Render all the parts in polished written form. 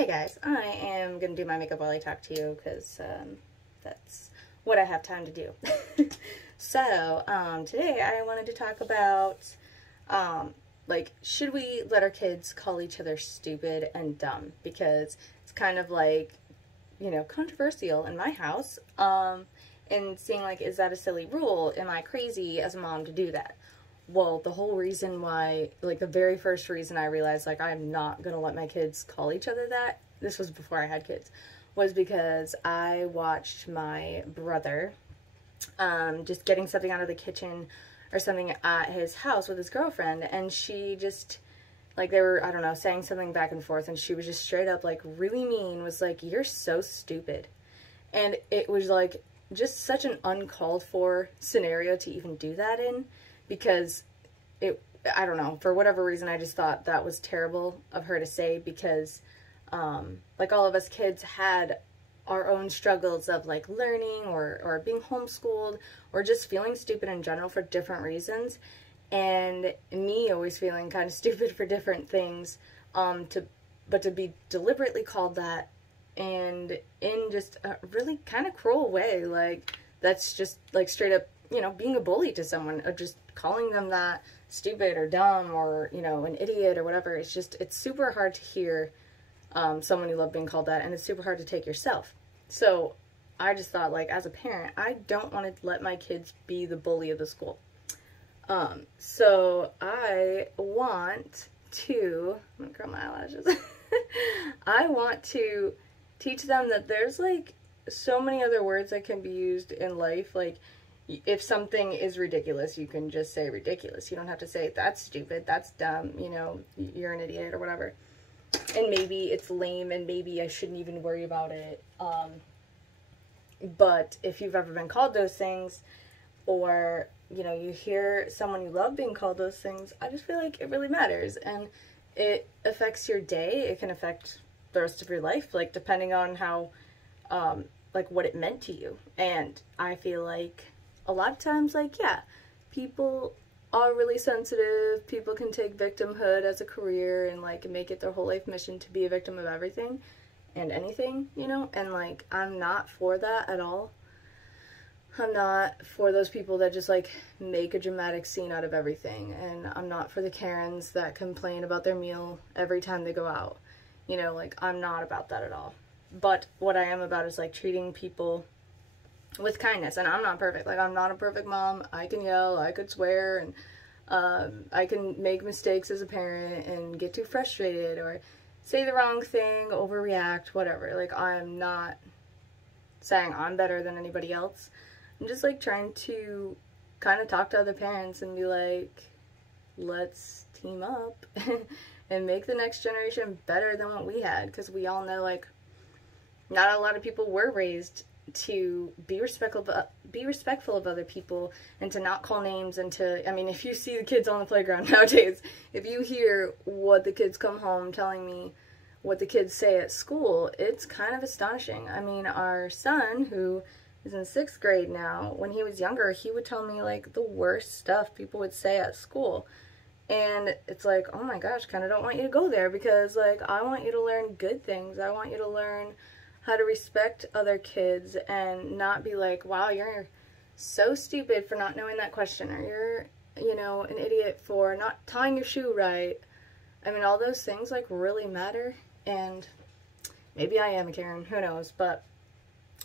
Hey guys, I am going to do my makeup while I talk to you because that's what I have time to do. So, today I wanted to talk about, like, should we let our kids call each other stupid and dumb? Because it's kind of like, you know, controversial in my house, and seeing, like, is that a silly rule? Am I crazy as a mom to do that? Well, the whole reason why, like, the very first reason I realized, like, I'm not going to let my kids call each other that, this was before I had kids, was because I watched my brother, just getting something out of the kitchen or something at his house with his girlfriend, and she just, like, they were, I don't know, saying something back and forth, and she was just straight up, like, really mean, was like, "You're so stupid." And it was, like, just such an uncalled for scenario to even do that in. Because I don't know, for whatever reason, I just thought that was terrible of her to say because, like, all of us kids had our own struggles of, like, learning or being homeschooled or just feeling stupid in general for different reasons. And me always feeling kind of stupid for different things, but to be deliberately called that and in just a really kind of cruel way, like, that's just, like, straight up, you know, being a bully to someone, or just calling them that stupid or dumb or, you know, an idiot or whatever. It's just, it's super hard to hear someone you love being called that, and it's super hard to take yourself. So I just thought, like, as a parent, I don't want to let my kids be the bully of the school. So I want to, I'm gonna curl my eyelashes. I want to teach them that there's, like, so many other words that can be used in life. Like, if something is ridiculous, you can just say ridiculous. You don't have to say, that's stupid, that's dumb, you know, you're an idiot or whatever. And maybe it's lame and maybe I shouldn't even worry about it. But if you've ever been called those things, or, you know, you hear someone you love being called those things, I just feel like it really matters. And it affects your day. It can affect the rest of your life, like, depending on how, like, what it meant to you. And I feel like a lot of times, like, yeah, people are really sensitive. People can take victimhood as a career and, like, make it their whole life mission to be a victim of everything and anything, you know? And, like, I'm not for that at all. I'm not for those people that just, like, make a dramatic scene out of everything. And I'm not for the Karens that complain about their meal every time they go out. You know, like, I'm not about that at all. But what I am about is, like, treating people with kindness. And I'm not perfect. Like, I'm not a perfect mom. I can yell, I could swear, and I can make mistakes as a parent and get too frustrated or say the wrong thing, overreact, whatever. Like, I'm not saying I'm better than anybody else. I'm just, like, trying to kind of talk to other parents and be like, let's team up and make the next generation better than what we had. Because we all know, like, not a lot of people were raised to be respectful of other people and to not call names, and to, I mean, if you see the kids on the playground nowadays, if you hear what the kids come home telling me, what the kids say at school, it's kind of astonishing. I mean, our son, who is in 6th grade now, when he was younger, he would tell me, like, the worst stuff people would say at school. And it's like, oh my gosh, kind of don't want you to go there, because, like, I want you to learn good things. I want you to learn how to respect other kids and not be like, wow, you're so stupid for not knowing that question, or you're, you know, an idiot for not tying your shoe right. I mean, all those things, like, really matter. And maybe I am a Karen, who knows, but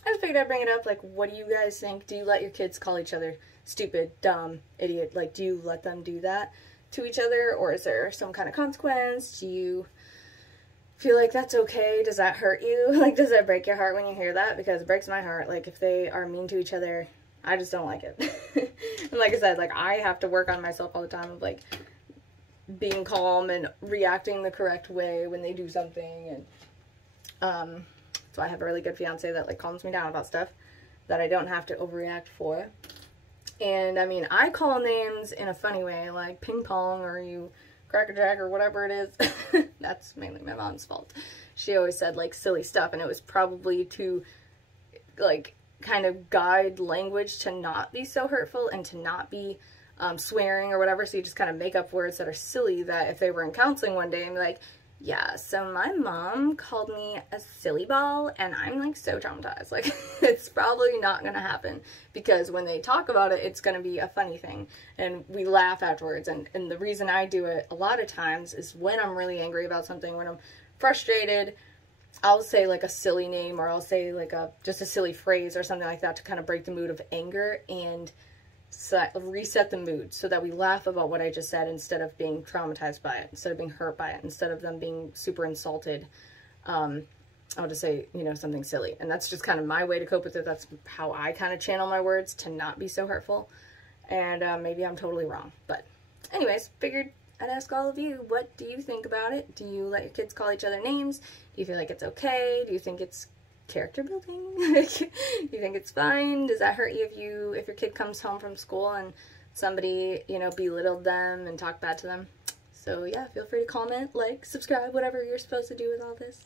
I just figured I'd bring it up. Like, what do you guys think? Do you let your kids call each other stupid, dumb, idiot? Like, do you let them do that to each other, or is there some kind of consequence? Do you feel like that's okay? Does that hurt you? Like, does that break your heart when you hear that? Because it breaks my heart. Like, if they are mean to each other, I just don't like it. And like I said, like, I have to work on myself all the time of, like, being calm and reacting the correct way when they do something. And so I have a really good fiance that, like, calms me down about stuff that I don't have to overreact for. And I mean, I call names in a funny way, like ping pong, or you crackerjack, or whatever it is. That's mainly my mom's fault. She always said, like, silly stuff, and it was probably to, like, kind of guide language to not be so hurtful and to not be swearing or whatever. So you just kind of make up words that are silly, that if they were in counseling one day and be like, Yeah, so my mom called me a silly ball, and I'm like so traumatized. Like, it's probably not gonna happen, because when they talk about it, it's gonna be a funny thing and we laugh afterwards. And the reason I do it a lot of times is when I'm really angry about something, when I'm frustrated, I'll say like a silly name, or I'll say like just a silly phrase or something like that to kind of break the mood of anger and reset the mood, so that we laugh about what I just said instead of being traumatized by it, instead of being hurt by it, instead of them being super insulted. I'll just say, you know, something silly. And that's just kind of my way to cope with it. That's how I kind of channel my words to not be so hurtful. And maybe I'm totally wrong. But anyways, figured I'd ask all of you, what do you think about it? Do you let your kids call each other names? Do you feel like it's okay? Do you think it's character building? You think it's fine? Does that hurt you if your kid comes home from school and somebody, you know, belittled them and talked bad to them? So yeah, feel free to comment, like, subscribe, whatever you're supposed to do with all this.